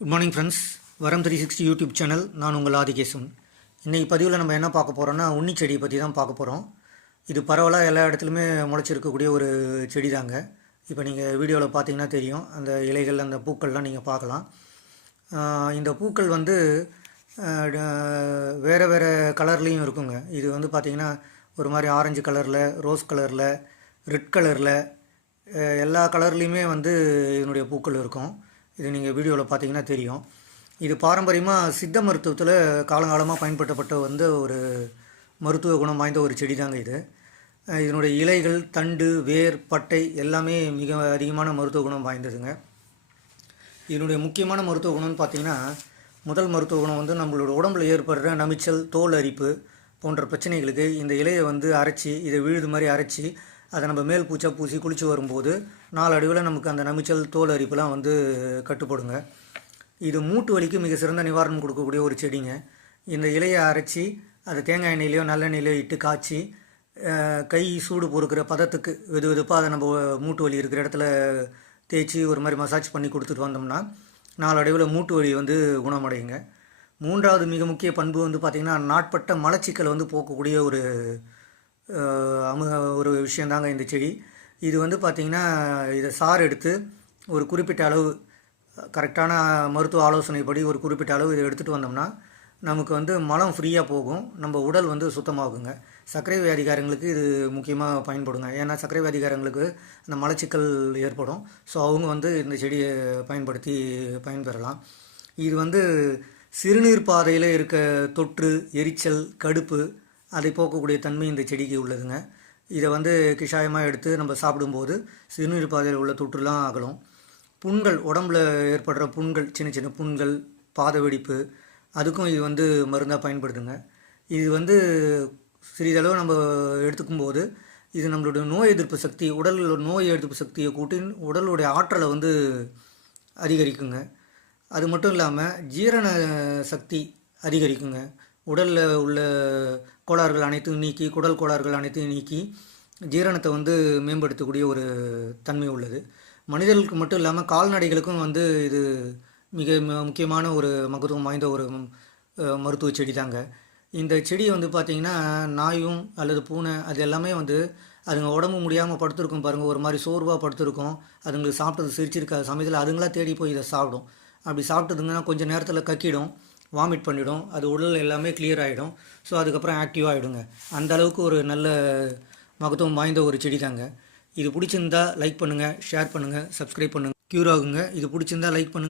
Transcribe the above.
Good morning friends வரம் three sixty YouTube channel நான் உங்கள் ஆதிகேசன். இன்றைக்கி பதிவில் நம்ம என்ன பார்க்க போகிறோன்னா உண்ணி செடியை பற்றி தான் பார்க்க போகிறோம் இது பரவலாக எல்லா இடத்துலையுமே முளைச்சிருக்கக்கூடிய ஒரு செடி தாங்க இப்போ நீங்கள் வீடியோவில் பார்த்தீங்கன்னா தெரியும். அந்த இலைகள் அந்த பூக்கள்லாம் நீங்கள் பார்க்கலாம். இந்த பூக்கள் வந்து வேறு வேறு கலர்லேயும் இருக்குங்க. இது வந்து பார்த்திங்கன்னா ஒரு மாதிரி ஆரஞ்சு கலரில் ரோஸ் கலரில் ரெட் கலரில் எல்லா கலர்லேயுமே வந்து இதனுடைய பூக்கள் இருக்கும். இது நீங்கள் வீடியோவில் பார்த்தீங்கன்னா தெரியும். இது பாரம்பரியமாக சித்த மருத்துவத்தில் காலங்காலமாக பயன்படுத்தப்பட்ட வந்து ஒரு மருத்துவ குணம் வாய்ந்த ஒரு செடி தாங்க இது இதனுடைய இலைகள் தண்டு வேர் பட்டை எல்லாமே மிக அதிகமான மருத்துவ குணம் வாய்ந்ததுங்க. இதனுடைய முக்கியமான மருத்துவ குணம்னு பார்த்தீங்கன்னா முதல் மருத்துவ குணம் வந்து நம்மளோட உடம்புல ஏற்படுற நமிச்சல் தோல் அரிப்பு போன்ற பிரச்சனைகளுக்கு இந்த இலையை வந்து அரைச்சி இதை விழுது மாதிரி அரைச்சி அதை நம்ம மேல் பூச்சா பூசி குளித்து வரும்போது நாலடிவில் நமக்கு அந்த நமிச்சல் தோல் அரிப்புலாம் வந்து கட்டுப்படுங்க. இது மூட்டு வலிக்கு மிக சிறந்த நிவாரணம் கொடுக்கக்கூடிய ஒரு செடிங்க. இந்த இலையை அரைச்சி அதை தேங்காய் எண்ணெயிலையோ நல்லெண்ணெயிலையோ இட்டு காய்ச்சி கை சூடு பொறுக்கிற பதத்துக்கு வெது வெதுப்பாக அதை நம்ம மூட்டு வலி இருக்கிற இடத்துல தேய்ச்சி ஒரு மாதிரி மசாஜ் பண்ணி கொடுத்துட்டு வந்தோம்னா நாலடைவில் மூட்டு வலி வந்து குணமடையுங்க. மூன்றாவது மிக முக்கிய பண்பு வந்து பார்த்திங்கன்னா நாட்பட்ட மலச்சிக்கலை வந்து போக்கக்கூடிய ஒரு அமு ஒரு விஷயந்தாங்க இந்த செடி. இது வந்து பார்த்திங்கன்னா இதை சாறு எடுத்து ஒரு குறிப்பிட்ட அளவு கரெக்டான மருத்துவ ஆலோசனைப்படி ஒரு குறிப்பிட்ட அளவு இதை எடுத்துகிட்டு வந்தோம்னா நமக்கு வந்து மலம் ஃப்ரீயாக போகும். நம்ம உடல் வந்து சுத்தமாகுங்க. சர்க்கரை வியாதிகாரங்களுக்கு இது முக்கியமாக பயன்படுங்க. ஏன்னா சர்க்கரை வியாதிகாரங்களுக்கு அந்த மலச்சிக்கல் ஏற்படும். ஸோ அவங்க வந்து இந்த செடியை பயன்படுத்தி பயன்பெறலாம். இது வந்து சிறுநீர் பாதையில் இருக்க தொற்று எரிச்சல் கடுப்பு அதை போக்கக்கூடிய தன்மை இந்த செடிக்கு உள்ளதுங்க. இதை வந்து கிஷாயமாக எடுத்து நம்ம சாப்பிடும்போது சிறுநீர் பாதையில் உள்ள தொற்றுலாம் அகலும் புண்கள் உடம்புல ஏற்படுற புண்கள் சின்ன சின்ன புண்கள் பாத வெடிப்பு அதுக்கும் இது வந்து மருந்தாக பயன்படுதுங்க. இது வந்து சிறிதளவு நம்ம எடுத்துக்கும் போது இது நம்மளுடைய நோய் எதிர்ப்பு சக்தி உடல் நோய் எதிர்ப்பு சக்தியை கூட்டி உடலுடைய ஆற்றலை வந்து அதிகரிக்குங்க. அது மட்டும் இல்லாமல் ஜீரண சக்தி அதிகரிக்குங்க. உடலில் உள்ள கோளாறுகள் அனைத்தும் நீக்கி குடல் கோளாறுகள் அனைத்தையும் நீக்கி ஜீரணத்தை வந்து மேம்படுத்தக்கூடிய ஒரு தன்மை உள்ளது. மனிதர்களுக்கு மட்டும் இல்லாமல் கால்நடைகளுக்கும் வந்து இது மிக முக்கியமான ஒரு மகத்துவம் வாய்ந்த ஒரு மருத்துவ செடி தாங்க. இந்த செடியை வந்து பார்த்திங்கன்னா நாயும் அல்லது பூனை அது எல்லாமே வந்து அதுங்க உடம்பு முடியாமல் படுத்திருக்கும் பாருங்கள் ஒரு மாதிரி சோர்வாக படுத்திருக்கும். அதுங்களுக்கு சாப்பிட்டது சிரிச்சிருக்காது. சமயத்தில் அதுங்களா தேடி போய் இதை சாப்பிடும். அப்படி சாப்பிட்டதுங்கன்னா கொஞ்சம் நேரத்தில் கக்கிடும். வாமிட் பண்ணிடும். அது உடல் எல்லாமே கிளியர் ஆகிடும் ஸோ அதுக்கப்புறம் ஆக்டிவாக ஆகிடுங்க அந்த அளவுக்கு ஒரு நல்ல மகத்துவம் வாய்ந்த ஒரு செடி தாங்க இது பிடிச்சிருந்தா லைக் பண்ணுங்கள் ஷேர் பண்ணுங்கள் சப்ஸ்கிரைப் பண்ணுங்கள் க்யூர் ஆகுங்க. இது பிடிச்சிருந்தா லைக் பண்ணுங்கள்